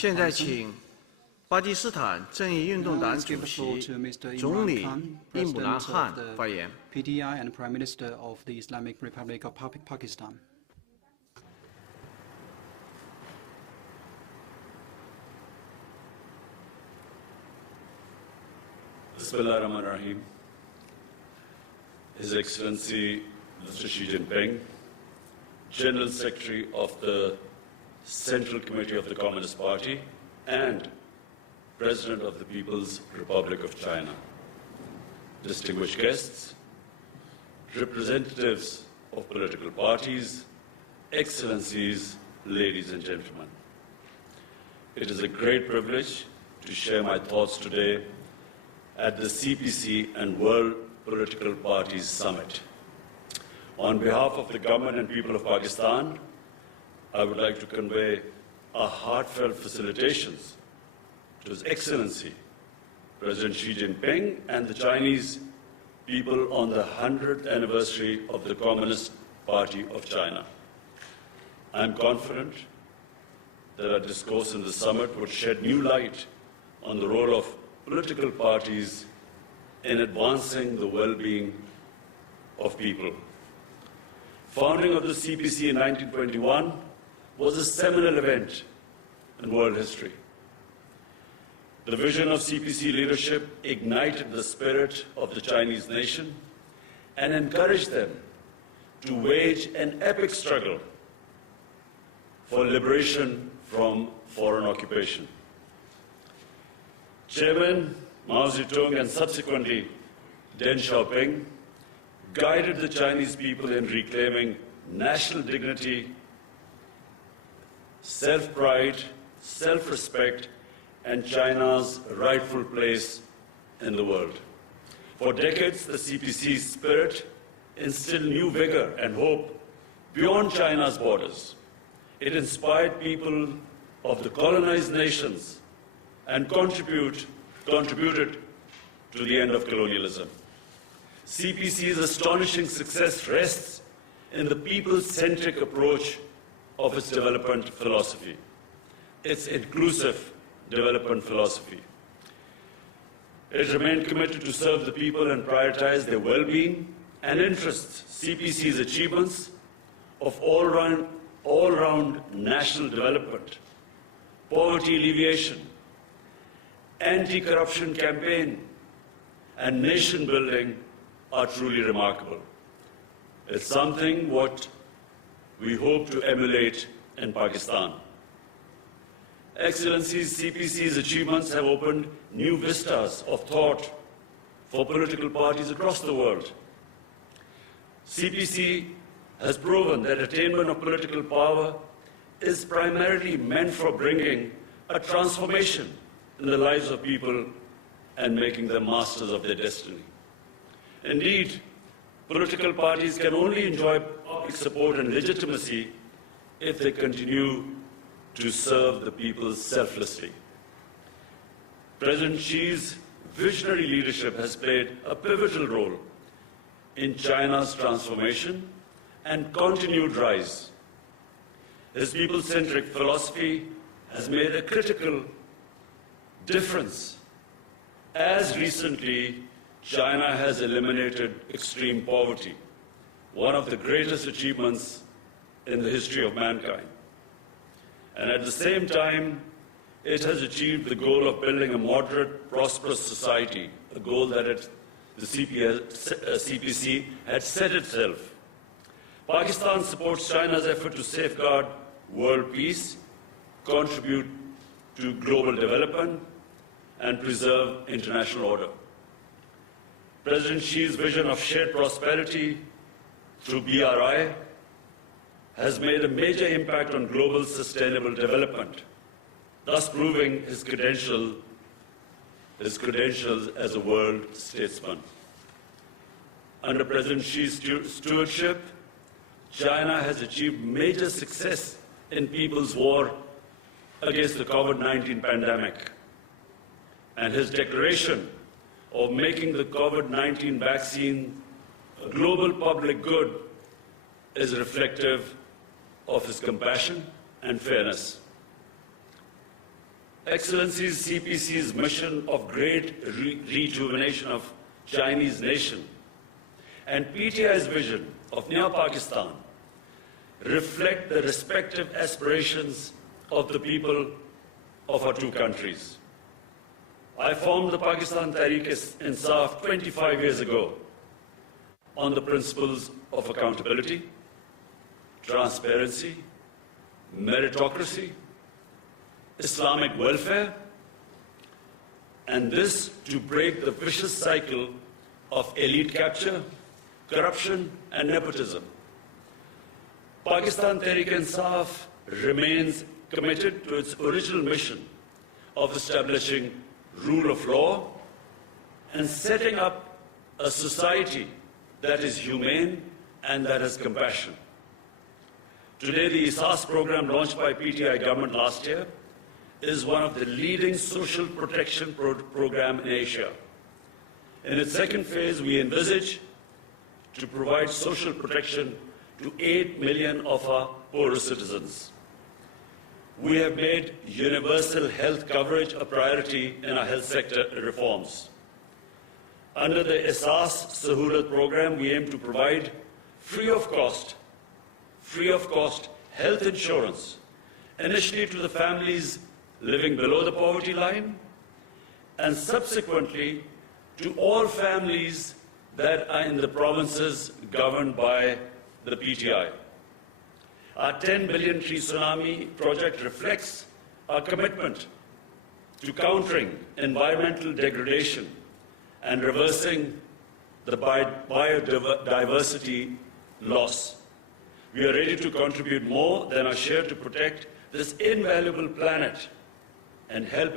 现在请巴基斯坦正义运动党主席、总理伊姆兰汗发言。PTI and Prime Minister of the Islamic Republic of Pakistan. Bismillah ar-Rahman ar-Rahim. His Excellency Mr. Xi Jinping, General Secretary of the Central Committee of the Communist Party and President of the People's Republic of China, distinguished guests, representatives of political parties, excellencies, ladies and gentlemen. It is a great privilege to share my thoughts today at the CPC and World Political Parties Summit. On behalf of the government and people of Pakistan, I would like to convey our heartfelt felicitations to His Excellency, President Xi Jinping, and the Chinese people on the 100th anniversary of the Communist Party of China. I am confident that our discourse in the summit would shed new light on the role of political parties in advancing the well-being of people. Founding of the CPC in 1921 was a seminal event in world history. The vision of CPC leadership ignited the spirit of the Chinese nation and encouraged them to wage an epic struggle for liberation from foreign occupation. Chairman Mao Zedong and subsequently Deng Xiaoping guided the Chinese people in reclaiming national dignity, self-pride, self-respect, and China's rightful place in the world. For decades, the CPC's spirit instilled new vigor and hope beyond China's borders. It inspired people of the colonized nations and contributed to the end of colonialism. CPC's astonishing success rests in the people-centric approach of its development philosophy, its inclusive development philosophy. It remained committed to serve the people and prioritize their well-being and interests. CPC's achievements of all-round national development, poverty alleviation, anti-corruption campaign, and nation building are truly remarkable. It's something what we hope to emulate in Pakistan. Excellencies, CPC's achievements have opened new vistas of thought for political parties across the world. CPC has proven that attainment of political power is primarily meant for bringing a transformation in the lives of people and making them masters of their destiny. Indeed, political parties can only enjoy public support and legitimacy if they continue to serve the people selflessly. President Xi's visionary leadership has played a pivotal role in China's transformation and continued rise. His people-centric philosophy has made a critical difference. As recently, China has eliminated extreme poverty, one of the greatest achievements in the history of mankind. And at the same time, it has achieved the goal of building a moderate, prosperous society, a goal that the CPC had set itself. Pakistan supports China's effort to safeguard world peace, contribute to global development, and preserve international order. President Xi's vision of shared prosperity through BRI has made a major impact on global sustainable development, thus proving his credentials as a world statesman. Under President Xi's stewardship, China has achieved major success in people's war against the COVID-19 pandemic. And his declaration of making the COVID-19 vaccine a global public good is reflective of his compassion and fairness. Excellencies, CPC's mission of great rejuvenation of Chinese nation and PTI's vision of Nea Pakistan reflect the respective aspirations of the people of our two countries. I formed the Pakistan Tehreek-e-Insaf 25 years ago on the principles of accountability, transparency, meritocracy, Islamic welfare, and this to break the vicious cycle of elite capture, corruption, and nepotism. Pakistan Tehreek-e-Insaf remains committed to its original mission of establishing rule of law and setting up a society that is humane and that has compassion. Today, the ISAS program launched by PTI government last year is one of the leading social protection program in Asia. In its second phase, we envisage to provide social protection to 8 million of our poorest citizens. We have made universal health coverage a priority in our health sector reforms. Under the ISAS Sahulat program, we aim to provide free of cost health insurance, initially to the families living below the poverty line, and subsequently to all families that are in the provinces governed by the PTI. Our 10 billion tree tsunami project reflects our commitment to countering environmental degradation and reversing the biodiversity loss. We are ready to contribute more than our share to protect this invaluable planet and help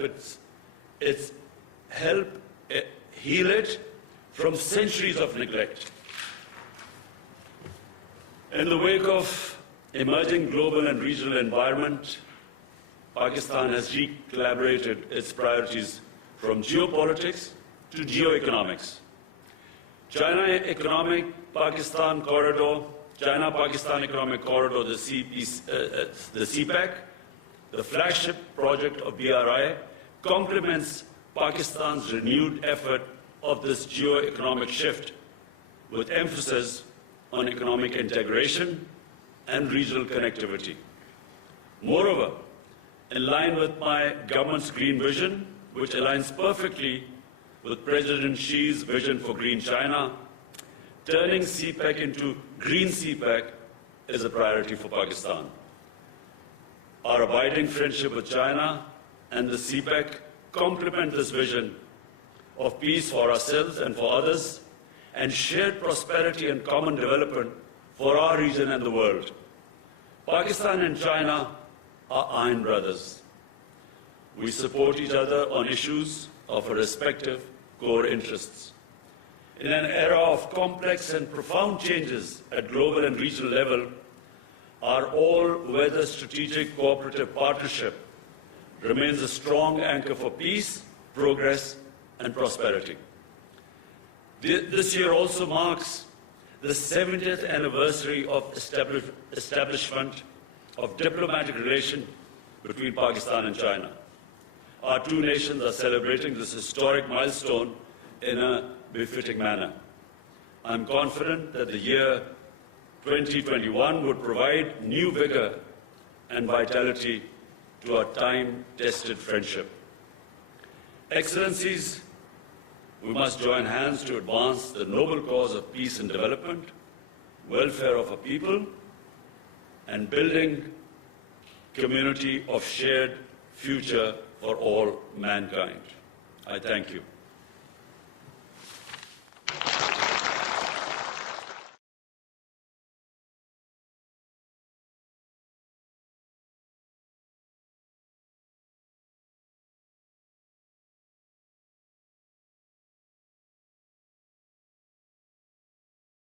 heal it from centuries of neglect. In the wake of emerging global and regional environment, Pakistan has recalibrated its priorities from geopolitics to geoeconomics. China-Pakistan Economic Corridor, the CPEC, the flagship project of BRI, complements Pakistan's renewed effort of this geo-economic shift with emphasis on economic integration and regional connectivity. Moreover, in line with my government's green vision, which aligns perfectly with President Xi's vision for Green China, turning CPEC into Green CPEC is a priority for Pakistan. Our abiding friendship with China and the CPEC complement this vision of peace for ourselves and for others, and shared prosperity and common development for our region and the world. Pakistan and China are iron brothers. We support each other on issues of our respective core interests. In an era of complex and profound changes at global and regional level, our all-weather strategic cooperative partnership remains a strong anchor for peace, progress, and prosperity. This year also marks the 70th anniversary of establishment of diplomatic relations between Pakistan and China. Our two nations are celebrating this historic milestone in a befitting manner. I'm confident that the year 2021 would provide new vigor and vitality to our time-tested friendship. Excellencies, we must join hands to advance the noble cause of peace and development, welfare of our people, and building community of shared future for all mankind. I thank you.